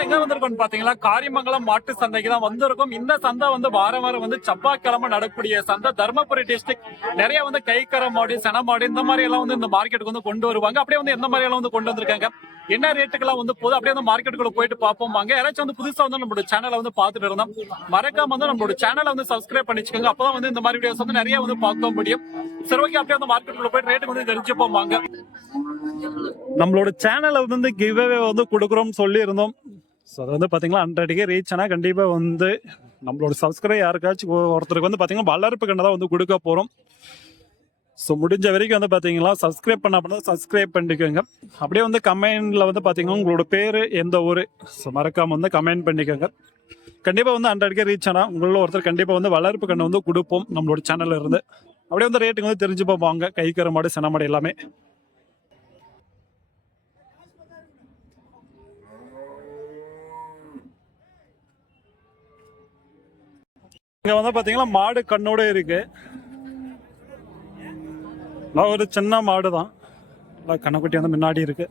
எங்க வந்திருக்கோம் பாத்தீங்களா? காரியமங்கலம் மாட்டு சந்தைக்கு தான் வந்திருக்கும். இந்த சந்தை வந்து வாரம் வாரம் வந்து செவ்வாய்க்கிழமை நடக்கக்கூடிய சந்தை. தருமபுரி டிஸ்ட்ரிக்ட் நிறைய வந்து கைக்கர மாடு சென மாடு இந்த மாதிரி எல்லாம் வந்து இந்த மார்க்கெட்டுக்கு வந்து கொண்டு வருவாங்க. அப்படியே வந்து எந்த மாதிரி எல்லாம் வந்து கொண்டு வந்திருக்காங்க? என்ன ரேட்டுக்கெல்லாம் வந்து போது அப்படியே வந்து மார்க்கெட்டுக்குள்ள போயிட்டு பார்ப்போம். வாங்க யாராச்சும் வந்து புதுசா வந்து நம்மளோட சேனலை வந்து பார்த்துட்டு இருந்தோம் மறக்காம வந்து நம்மளோட சேனலை வந்து சப்ஸ்கிரைப் பண்ணிச்சுக்கோங்க. அப்பதான் வந்து இந்த மாதிரி வீடியோஸ் வந்து நிறைய வந்து பார்க்க முடியும். சரி ஓகே அப்படியே அந்த மார்க்கெட்டுக்குள்ள போயிட்டு ரேட்டு வந்து தெரிஞ்சுப்போம். வாங்க. நம்மளோட சேனலை வந்து கிவ்அவே வந்து கொடுக்குறோம் சொல்லி இருந்தோம் ஸோ அது வந்து பார்த்தீங்கன்னா ஹண்ட்ரடுக்கே ரீச் ஆனால் கண்டிப்பாக வந்து நம்மளோட சப்ஸ்கிரைப் யாருக்காச்சும் ஒருத்தருக்கு வந்து பார்த்தீங்கன்னா வளர்ப்பு கண்ணை தான் வந்து கொடுக்க போகிறோம் ஸோ முடிஞ்ச வரைக்கும் வந்து பார்த்தீங்கன்னா சப்ஸ்கிரைப் பண்ண அப்படின்னா சப்ஸ்கிரைப் பண்ணிக்கோங்க. அப்படியே வந்து கமெண்டில் வந்து பார்த்தீங்கன்னா உங்களோட பேர் எந்த ஊர் ஸோ மறக்காமல் வந்து கமெண்ட் பண்ணிக்கோங்க. கண்டிப்பாக வந்து ஹண்ட்ரட்கே ரீச் ஆனால் உங்களில் ஒருத்தர் கண்டிப்பாக வந்து வளர்ப்பு கண்ணை வந்து கொடுப்போம் நம்மளோட சேனலில் இருந்து. அப்படியே வந்து ரேட்டுக்கு வந்து தெரிஞ்சுப்போம் வாங்க கை மாடு சென மாடு எல்லாமே. இங்க வந்து பாத்தீங்கன்னா மாடு கண்ணோட இருக்கு. நான் ஒரு சின்ன மாடு தான் கண்ணக்குட்டி வந்து முன்னாடி இருக்கு.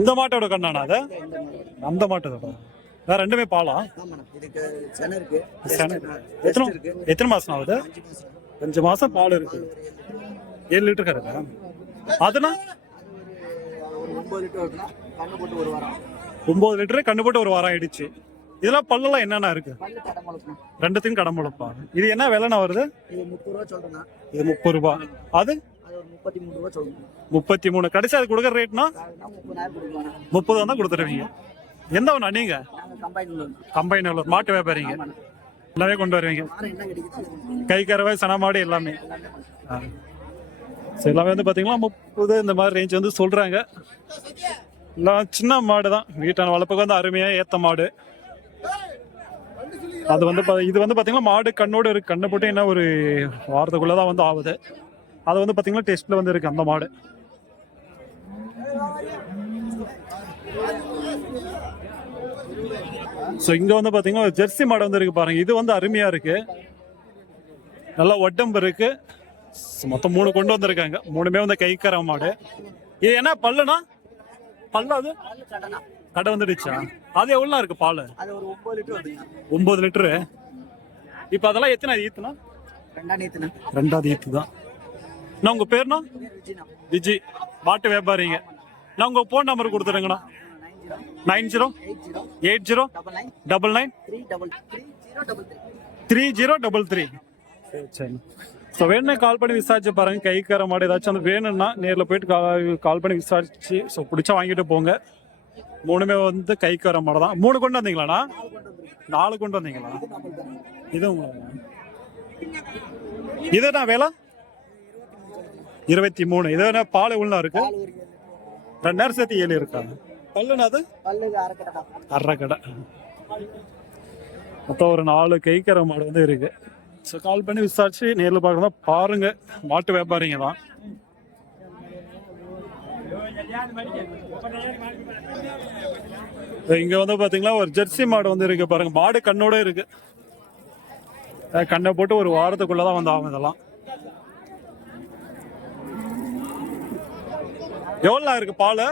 இந்த மாட்டோட கண்ணானா அது? அந்த மாட்டோட வேற ரெண்டுமே பாலா? எத்தனை எத்தனை மாசம் ஆகுது? அஞ்சு மாசம். பால் இருக்கு. ஏழு லிட்டர் இருக்கா அதுனா? ஒன்பது லிட்டர் வருதுன்னா கண்ணு போட்டு ஒரு வாரம் ஒன்பது லிட்டர் கண்ணு போட்டு ஒரு வாரம் ஆயிடுச்சு. இதெல்லாம் பல்லெல்லாம் என்னென்ன இருக்கு? பல்லு கடை முளைக்கணும் ரெண்டுத்தையும் கடன் முளைப்பா இது என்ன விலைண்ணா வருது? இது முப்பது ரூபா சொல்றேன்னா இது முப்பது ரூபாய் அது? முப்பத்தி மூணு ரூபா சொல்லணும் முப்பத்தி மூணு. கடைசி அது கொடுக்குற ரேட்னா? முப்பது தான் கொடுத்துருவீங்க. எந்த ஒண்ணா நீங்க? கம்பைன் ஒரு மாட்டு வியாபாரிங்க. எல்லாமே கொண்டு வருவீங்க. கை கறவை சனமாடு எல்லாமே. ஸோ எல்லாமே வந்து பார்த்தீங்கன்னா முப்பது இந்த மாதிரி ரேஞ்ச் வந்து சொல்கிறாங்க எல்லாம் சின்ன மாடு தான். வீட்டான வளர்ப்புக்கு வந்து அருமையாக ஏற்ற மாடு. அது வந்து இது வந்து பார்த்தீங்கன்னா மாடு கண்ணோடு இருக்கு. கண்ணை போட்டு என்ன ஒரு வாரத்துக்குள்ளே தான் வந்து ஆகுது. அது வந்து பார்த்தீங்கன்னா டெஸ்ட்ல வந்து இருக்குது அந்த மாடு. ஸோ இங்கே வந்து பார்த்தீங்கன்னா ஒரு ஜெர்சி மாடு வந்து இருக்குது பாருங்கள் இது வந்து அருமையாக இருக்குது நல்லா ஒட்டம்பு இருக்குது மொத்தம் மூணு கொண்டு வந்திருக்காங்க. மூணுமே வந்து கைக்கர மாடு. இது என்ன பல்லுனா பல்லு அது? கடை வந்துடுச்சா? அது எவ்வளோ இருக்கு பால்? ஒன்பது லிட்டர். இப்போ அதெல்லாம் எத்தனை ஈத்துனா ரெண்டாவது ஈத்து தான். நான் உங்க பேர்னா விஜி. மாட்டு வியாபாரிங்க. நான் உங்க phone number கொடுத்துருங்கண்ணா nine zero eight zero double nine. Three zero double three. Three சரி. ஸோ வேணும்னா கால் பண்ணி விசாரிச்சு பாருங்க. கைக்கார மாடு ஏதாச்சும் வந்து வேணும்னா நேரில் போயிட்டு கால் பண்ணி விசாரிச்சு ஸோ பிடிச்சா வாங்கிட்டு போங்க. மூணுமே வந்து கைக்கார மாடு தான். மூணு கொண்டு வந்தீங்களாண்ணா? நாலு கொண்டு வந்தீங்களா? இது இது என்ன வேலை? இருபத்தி மூணு. இது என்ன பால் உள்ள இருக்கு? ரெண்டாயிரம் சேர்த்து ஏழு இருக்கா? பல்லுனா அது? அரை கடை மொத்தம் ஒரு நாலு கைக்கரை மாடு வந்து இருக்கு. ஸோ கால் பண்ணி விசாரிச்சு நேரில் பார்க்கணும் பாருங்க. மாட்டு வியாபாரிங்க தான். இங்க வந்து பாத்தீங்களா ஒரு ஜெர்சி மாடு வந்து இருக்கு பாருங்க. மாடு கண்ணோட இருக்கு. அஹ் கண்ணை போட்டு ஒரு வாரத்துக்குள்ளதான் வந்து ஆகும் இதெல்லாம். எவ்வளோ இருக்கு பால்?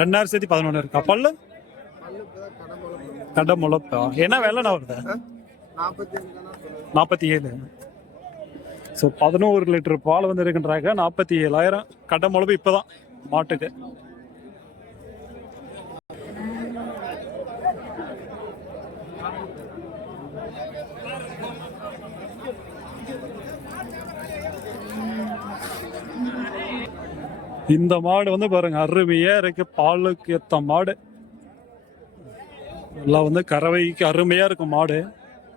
ரெண்டாயிரம் சேர்த்து பதினொன்று இருக்கா? பல்லு? கடை முளைப்பா என்ன விலைண்ணா வருது? நாற்பத்தி தானே ஏழு ஸோ பதினோரு லிட்டர் பால் வந்து இருக்குன்றாங்க நாற்பத்தி ஏழாயிரம் கடை முளைப்பு இப்போதான் மாட்டுக்கு. இந்த மாடு வந்து பாருங்க அருமையா இருக்கு. பாலுக்கு ஏத்த மாடு. எல்லாம் வந்து கறவைக்கு அருமையா இருக்கும் மாடு.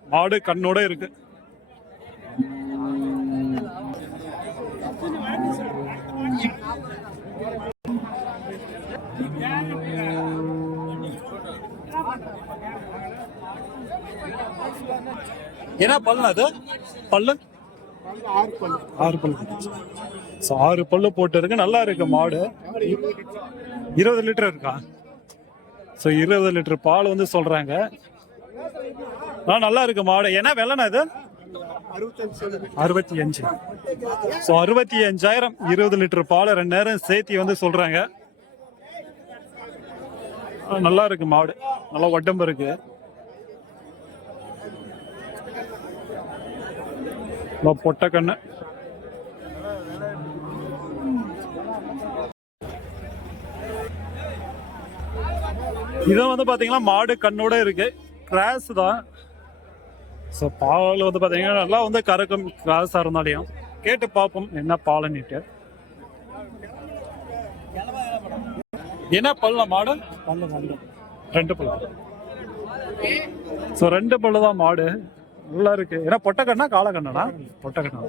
மாடு கண்ணோட இருக்கு. என்ன பல்லு அது பல்லு? ஆறு பல்லு. ஆறு பல்லு ஸோ ஆறு பல்லு போட்டு இருக்கு நல்லா இருக்கு மாடு. இருபது லிட்டர் இருக்கா? ஸோ இருபது லிட்டர் பால் வந்து சொல்கிறாங்க ஆ நல்லா இருக்கு மாடு. என்ன விலைண்ணா இது? அறுபத்தஞ்சு அறுபத்தி அஞ்சு. ஸோ அறுபத்தி அஞ்சாயிரம் இருபது லிட்டர் பால் ரெண்டு நேரம் சேர்த்தி வந்து சொல்கிறாங்க நல்லா இருக்கு மாடு. நல்லா உடம்பு இருக்கு. நல்லா இது வந்து பார்த்தீங்கன்னா மாடு கண்ணோட இருக்கு. கிராஸ் தான். ஸோ பால் வந்து பார்த்தீங்கன்னா நல்லா வந்து கறக்கும் கிராஸாக இருந்தாலையும் கேட்டு பார்ப்போம் என்ன பாலன்னுட்டு. என்ன பல்ல மாடு? பல்ல பல்லு. ரெண்டு பல்லு. ஸோ ரெண்டு பல்லு தான் மாடு. நல்லா இருக்கு. ஏன்னா பொட்டக்கண்ணா காலக்கண்ணா பொட்டக்கண்ணா.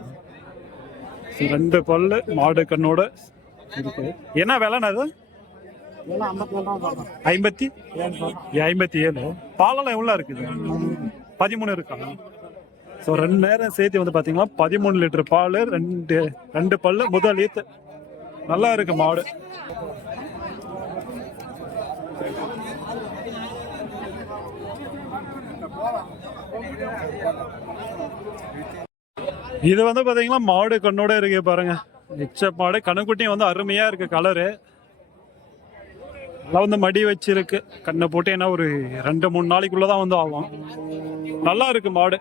ஸோ ரெண்டு பல்லு மாடு கண்ணோட இருக்கு. என்ன விலைன்னு அது ஐம்பத்தி? ஐம்பத்தி ஏழு. பாலெல்லாம் எவ்வளோ இருக்குது? பதிமூணு இருக்கா? ஸோ ரெண்டு நேரம் சேர்த்து வந்து பார்த்தீங்கன்னா பதிமூணு லிட்டர் பால் ரெண்டு ரெண்டு பல்லு முதல் ஈத்து. நல்லா இருக்கு மாடு. இது வந்து பார்த்தீங்கன்னா மாடு கண்ணோட இருக்கு பாருங்க. மிச்ச மாடு கண்ணுக்குட்டியும் வந்து அருமையா இருக்கு கலரு நல்லா வந்து மடி வச்சிருக்கு. கண்ணை போட்டு ஏன்னா ஒரு ரெண்டு மூணு நாளைக்குள்ள தான் வந்து ஆகும். நல்லா இருக்கு மாடு.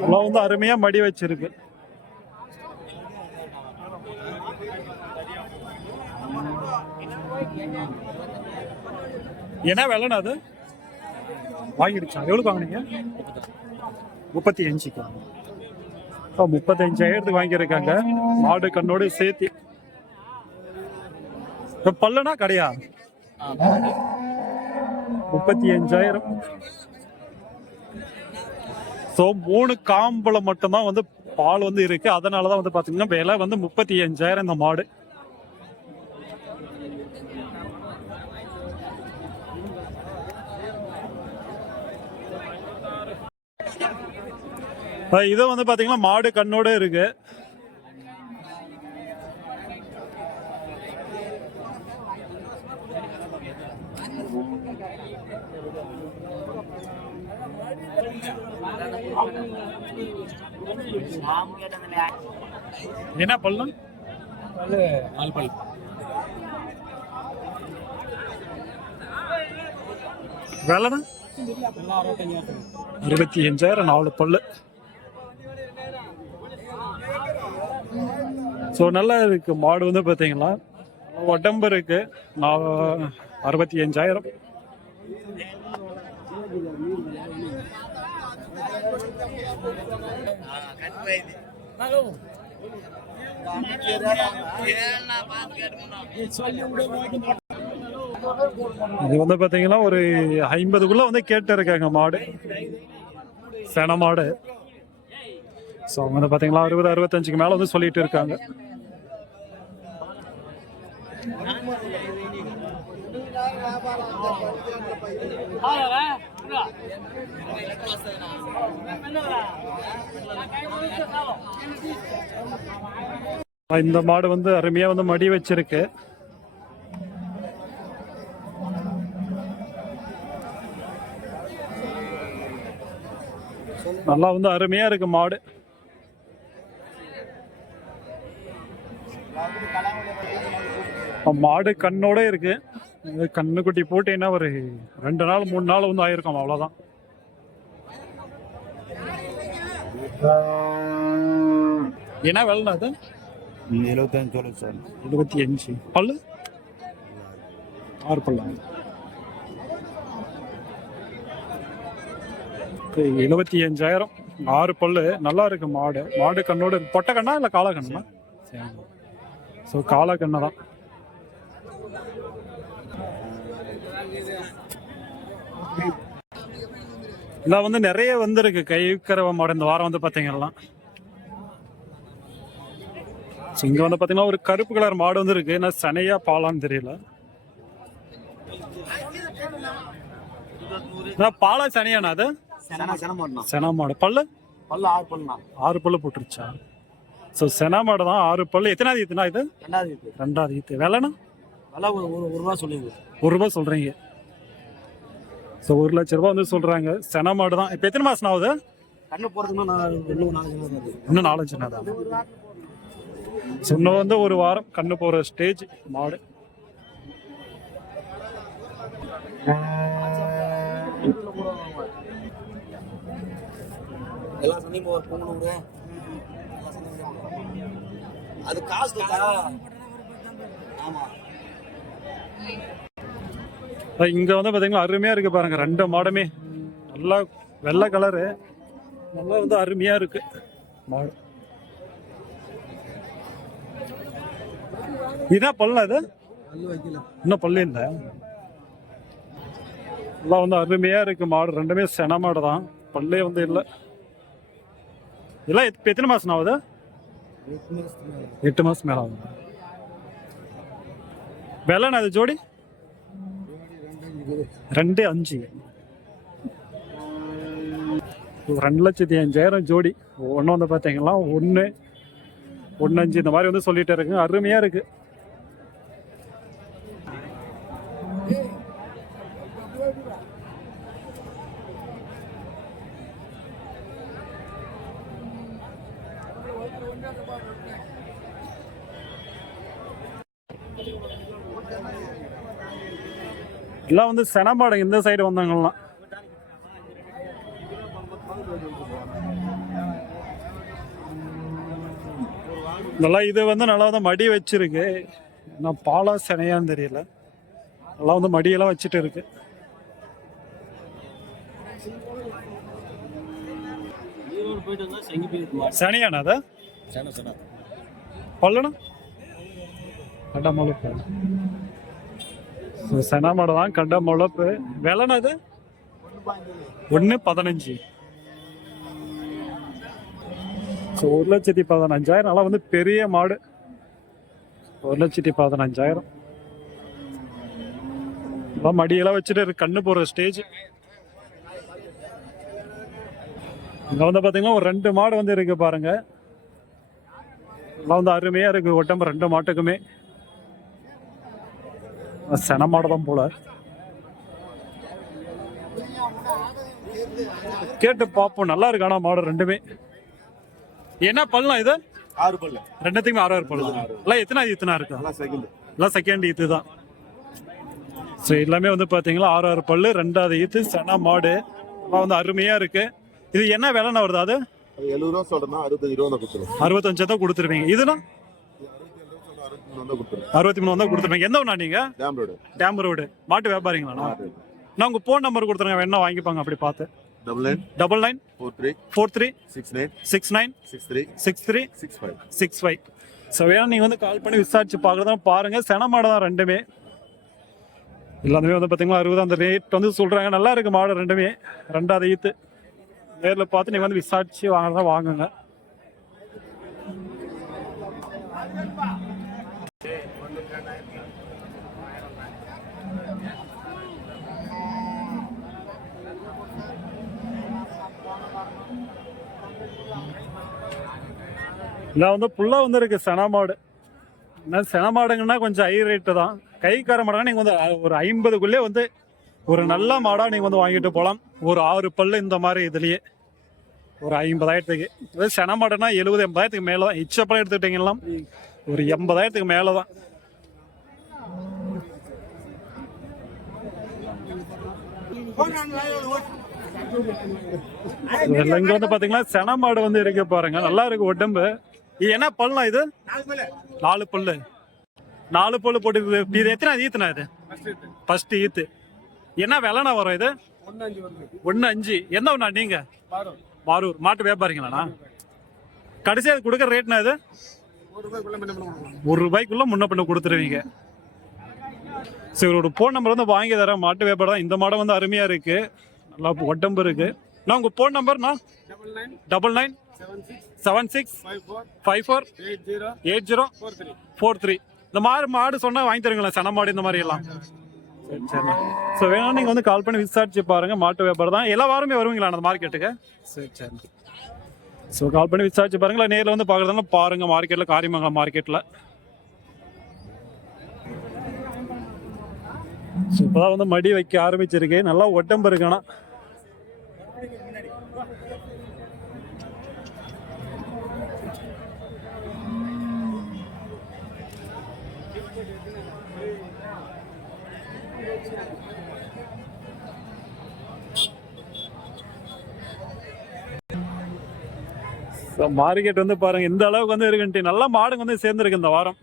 நல்லா வந்து அருமையா மடி வச்சிருக்கு. என்ன விலைண்ணா அது? வாங்கிடுச்சா? எவ்வளோக்கு வாங்குனீங்க? முப்பத்தி அஞ்சுக்கு ஸோ முப்பத்தஞ்சாயிரத்துக்கு வாங்கியிருக்காங்க. மாடு கண்ணோடு சேர்த்து. இப்போ பல்லனா கடையா? முப்பத்தி அஞ்சாயிரம். ஸோ மூணு காம்புல மட்டும்தான் வந்து பால் வந்து இருக்கு. அதனால தான் வந்து பார்த்தீங்கன்னா விலை வந்து முப்பத்தி அஞ்சாயிரம் இந்த மாடு. இது வந்து பாத்தீங்கன்னா மாடு கண்ணோட இருக்கு. என்ன பல்லு நாலு பல் வேலைனா இருபத்தி அஞ்சாயிரம் நாலு பல்லு. ஸோ நல்லா இருக்குது மாடு வந்து பார்த்தீங்களா உடம்பு இருக்கு. நான் அறுபத்தி அஞ்சாயிரம். இது வந்து பார்த்தீங்கன்னா ஒரு ஐம்பதுக்குள்ள வந்து கேட்டு இருக்காங்க மாடு. சென மாடு. ஸோ வந்து பார்த்தீங்களா? அறுபது அறுபத்தஞ்சுக்கு மேலே வந்து சொல்லிட்டு இருக்காங்க. இந்த மாடு வந்து அருமையா வந்து மடி வச்சிருக்கு. நல்லா வந்து அருமையா இருக்கு மாடு. மாடு கண்ணோட இருக்கு. கண்ணுக்குட்டி போட்டீங்கன்னா ஒரு ரெண்டு நாள் மூணு நாள் வந்து ஆயிருக்கும் அவ்வளவுதான். என்ன வெள்ளம் அது? எழுபத்தஞ்சு சொல்லுங்க சார். எழுபத்தி அஞ்சு. பல்லு? ஆறு பல்லா? எழுபத்தி அஞ்சாயிரம். ஆறு பல்லு. நல்லா இருக்கு மாடு. மாடு கண்ணோடு பொட்டை கண்ணா இல்லை காளை கண்ணா? ஸோ காளை கண்ணை தான். இல்லை வந்து நிறைய வந்திருக்கு. கைக்கரவ மாடு இந்த வாரம் வந்து பார்த்தீங்கன்னா ஸோ இங்கே வந்து பார்த்தீங்கன்னா ஒரு கருப்பு கலர் மாடு வந்து இருக்கு. என்ன சனையா பாலான்னு தெரியல. பாலா சனியாண்ணா அது? சென மாடு. பல்லு? பல்லு ஆறு பல்லுண்ணா. ஆறு பல்லு போட்டுருச்சா? ஸோ செனா மாடு தான். ஆறு பல்லு. எத்தனாவது ஈத்துனா இது? ரெண்டாவது இது ரெண்டாவது ஈத்து. விலைனா விலை ஒரு ரூபா சொல்லிடுங்க ஒரு ரூபா சொல்றீங்க. ஸோ ஒரு லட்ச ரூபா வந்து சொல்றாங்க. சென மாடு தான். இப்போ எத்தனை மாசம் ஆகுது? கண்ணு இன்னும் நாலு நாள் வருது இன்னும் நாலஞ்சு நாள் தான். ஸோ இன்னும் வந்து ஒரு வாரம் கண்ணு போற ஸ்டேஜ் மாடு. எல்லா சந்தையும். அது காசு இருக்கா? இங்கே இங்க வந்து பாத்தீங்கன்னா அருமையா இருக்கு பாருங்க ரெண்டு மாடுமே. நல்லா வெள்ளை கலரு நல்லா வந்து அருமையா இருக்கு. மாடு இதான் பல்ல இது? இன்னும் பல்லு இல்லை. எல்லாம் வந்து அருமையா இருக்கு மாடு ரெண்டுமே சென மாடு தான் பல்லே வந்து இல்லை. இதெல்லாம் இப்போ எத்தனை மாசம் ஆகுது? எட்டு மாதம் மேலே மாசம் ஆகுது. விலைண்ணா அது ஜோடி? ரெண்டு அஞ்சு. ஒரு ரெண்டு லட்சத்தி அஞ்சாயிரம் ஜோடி. ஒன்று வந்து பார்த்தீங்கன்னா ஒன்று ஒன்று அஞ்சு இந்த மாதிரி வந்து சொல்லிட்டு இருக்குங்க அருமையாக இருக்கு. எல்லாம் வந்து செனமாடு இந்த சைடு வந்தாங்கலாம் நல்லா இது வந்து நல்லா வந்து மடி வச்சிருக்கு. நான் பாலா செனையான்னு தெரியல. நல்லா வந்து மடியெல்லாம் வச்சுட்டு இருக்கு. சனியானா அது? பல்லுனா? கண்ட முழுப்பு செனா மாடு தான் கண்ட முழப்பு. விலைனா அது ஒன்று பதினஞ்சு. ஸோ ஒரு லட்சத்தி பதினஞ்சாயிரம். நல்லா வந்து பெரிய மாடு. ஒரு லட்சத்தி பதினஞ்சாயிரம். எல்லாம் மடியெல்லாம் வச்சுட்டு இருக்கு, கண்ணு போகிற ஸ்டேஜ் இங்கே வந்து பார்த்தீங்கன்னா ஒரு ரெண்டு மாடு வந்து இருக்கு பாருங்க. எல்லாம் வந்து அருமையாக இருக்கு ஒட்டம்பு ரெண்டு மாட்டுக்குமே. சென மாடு தான் போல. கேட்டு பார்ப்போம் நல்லா இருக்கு ஆனா மாடு ரெண்டுமே? என்ன பல்லாம் இது? ஆறு பல்லு. ரெண்டுத்துக்குமே ஆறு ஆறு பல்லு. எல்லாம் எத்தனை இத்தனை இருக்கு? எல்லாம் செகண்ட் ஈத்து தான். ஸோ எல்லாமே வந்து பார்த்தீங்களா ஆறு ஆறு பல்லு ரெண்டாவது ஈத்து சென மாடு. எல்லாம் வந்து அருமையா இருக்கு. இது என்ன விலைன்னு வருது அது? அது எழுபது ரூபா சொல்றேன்னா அறுபத்தஞ்சு ரூபா தான் கொடுத்துருவோம் அறுபத்தஞ்சு தான் கொடுத்துருவீங்க. இதுனா அறுபத்தி மூணு தான் கொடுத்துருவீங்க எந்த ஒன்றா நீங்க? Dam road. Dam road. மாட்டு வியாபாரிங்களாண்ணா? நான் உங்க ஃபோன் நம்பர் கொடுத்துருங்க. வேணா வாங்கிப்பாங்க. அப்படி பார்த்து. Double nine. Double nine. Four three. Four three. Six nine. Six nine. Six three. Six three. Six five. Six five. So வேணா நீங்கள் வந்து கால் பண்ணி விசாரிச்சு பார்க்குறதா பாருங்க. சென மாடு தான் ரெண்டுமே. எல்லாமே வந்து பார்த்தீங்கன்னா அறுபது அந்த ரேட் வந்து சொல்கிறாங்க நல்லா இருக்கு மாடு ரெண்டுமே. ரெண்டாவது ஈத்து. நேரில் பார்த்து நீங்கள் வந்து விசாரிச்சு வாங்குறதா வாங்குங்க. நான் வந்து புல்லாக வந்து இருக்கு செனமாடு நான் செனமாடுங்கன்னா கொஞ்சம் ஹை ரேட்டு தான். கைக்கார மாடுனா நீங்கள் வந்து ஒரு ஐம்பதுக்குள்ளே வந்து ஒரு நல்ல மாடாக நீங்கள் வந்து வாங்கிட்டு போகலாம் ஒரு ஆறு பல்லு இந்த மாதிரி இதுலேயே. ஒரு ஐம்பதாயிரத்துக்கு. இதே செனமாடுனா எழுபது எண்பதாயிரத்துக்கு மேலே தான். இச்சப்பெல்லாம் எடுத்துக்கிட்டிங்கன்னா ஒரு எண்பதாயிரத்துக்கு மேலே தான். இங்க வந்து பாத்தீங்கன்னா சென மாடு வந்து இருக்கு பாருங்க. நல்லா இருக்கு உடம்பு. இது என்ன பல்லாம் இது? நாலு பல்லு. நாலு பல்லு. போட்டு இருக்குது. இது எத்தனை ஈத்துனா இது? ஃபர்ஸ்ட் ஈத்து. என்ன விலைனா வரும் இது? ஒன்னு அஞ்சு எந்த ஒண்ணா நீங்க? மாரூர் மாட்டு வியாபாரிங்களாண்ணா? கடைசியா அது கொடுக்குற ரேட்னா இது? ஒரு ரூபாய்க்குள்ள முன்ன பண்ண கொடுத்துருவீங்க. சரி இவரோட ஃபோன் நம்பர் வந்து வாங்கி தரேன். மாட்டு வியாபாரம் தான். இந்த மாடம் வந்து அருமையா இருக்கு. நல்லா உடம்பு இருக்கு. நான் உங்க phone நம்பர்னா double nine seven six five four eight zero four three இந்த மாதிரி மாடு சொன்னால் வாங்கி தருங்களேன் சன மாடு இந்த மாதிரி எல்லாம்? சரி சரிண்ணா ஸோ வேணாம் நீங்கள் வந்து கால் பண்ணி விசாரிச்சு பாருங்கள் மாட்டு வியாபாரம் தான். எல்லா வாரமே வருவீங்களா அந்த மார்க்கெட்டுக்கு சரி சரி. ஸோ கால் பண்ணி விசாரிச்சு பாருங்கள். நேரில் வந்து பார்க்குறதுனால பாருங்கள் மார்க்கெட்டில் காரியமங்கலம் மார்க்கெட்டில் ஸோ இப்போதான் வந்து மடி வைக்க ஆரம்பிச்சிருக்கேன் நல்லா உடம்பு இருக்கானா மார்க்கெட் வந்து பாருங்க இந்த அளவுக்கு வந்து இருக்குன்ட்டு. நல்லா மாடுங்க வந்து சேர்ந்துருக்கு இந்த வாரம்.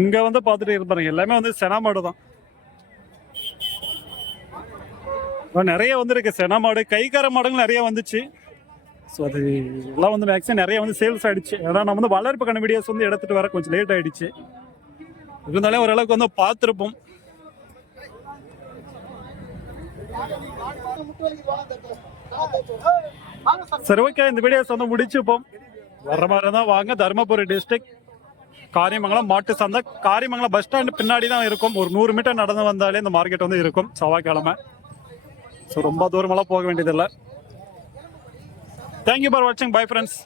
இங்க வந்து பார்த்துட்டு இருப்பாருங்க எல்லாமே வந்து செனா மாடு தான். நிறைய வந்துருக்கு. செனா மாடு கைக்கார மாடுகள் நிறைய வந்துச்சு. ஸோ அது எல்லாம் வந்து மேக்ஸிமம் நிறைய வந்து சேல்ஸ் ஆயிடுச்சு. ஏன்னா நம்ம வந்து வளர்ப்பு கண்ண வீடியோஸ் வந்து எடுத்துட்டு வர கொஞ்சம் லேட் ஆயிடுச்சு. இருந்தாலே ஓரளவுக்கு வந்து பார்த்துருப்போம். சரி ஓகே இந்த வீடியோஸ் வந்து முடிச்சுப்போம். வர்ற மாதிரி தான் வாங்க. தருமபுரி டிஸ்ட்ரிக்ட் காரியமங்கலம் மாட்டு சந்தை காரியமங்கலம் பஸ் ஸ்டாண்ட் பின்னாடி தான் இருக்கும். ஒரு நூறு மீட்டர் நடந்து வந்தாலே இந்த மார்க்கெட் வந்து இருக்கும். செவ்வாய்க்கிழமை. ஸோ ரொம்ப தூரமெல்லாம் போக வேண்டியதில்லை. தேங்க்யூ ஃபார் வாட்சிங் பை ஃப்ரெண்ட்ஸ்